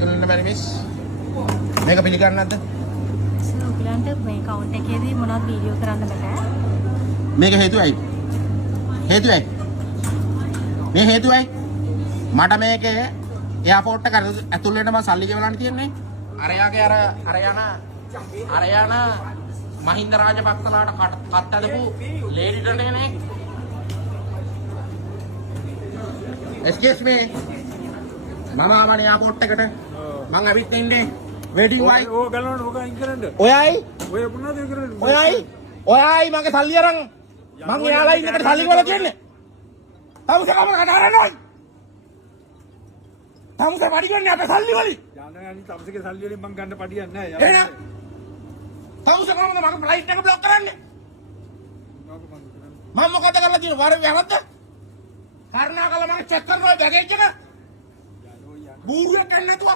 කරන්න බැරි මිස් මේක පිළිගන්නේ නැද්ද? ඔයගලන්ට මේ account එකේදී මොනවද වීඩියෝ කරන්න බෑ. මේක හේතුවයි. හේතුවයි. මේ හේතුවයි. මට මේකේ එයාපෝට් එක ඇතුල් වෙන්න මම සල්ලි ගෙවලානේ තියන්නේ. අරයාගේ අර යන මහින්ද රාජපක්ෂලාට කත් ඇදපු ලේඩිට නේ. Excuse me. මම ආවනේ එයාපෝට් එකට. මං ඇවිත් ඉන්නේ. waiting වයි. ඕක ගලවන්න ඕක අයින් කරන්න. ඔයයි. ඔය මොනවද කරන්නේ? ඔයයි මගේ සල්ලි අරන් මං එයාලා ඉන්නකට සල්ලි වල තියන්නේ. තමුසකම කඩාරනවා. තමුස පඩි ගන්න අපේ සල්ලි වලින්. යන්නේ අනිත් තමුසගේ සල්ලි වලින් මං ගන්න පඩියක් නැහැ. එහෙනම් තමුසකම මගේ ෆ්ලයිට් එක බ්ලොක් කරන්නේ. මම මොකද කරලා තියෙන්නේ? වර වැරද්ද? කරුණාකරලා මම චෙක් කරනවා බෑගේජ් එක. බූරුවෙක් ගන්න නැතුව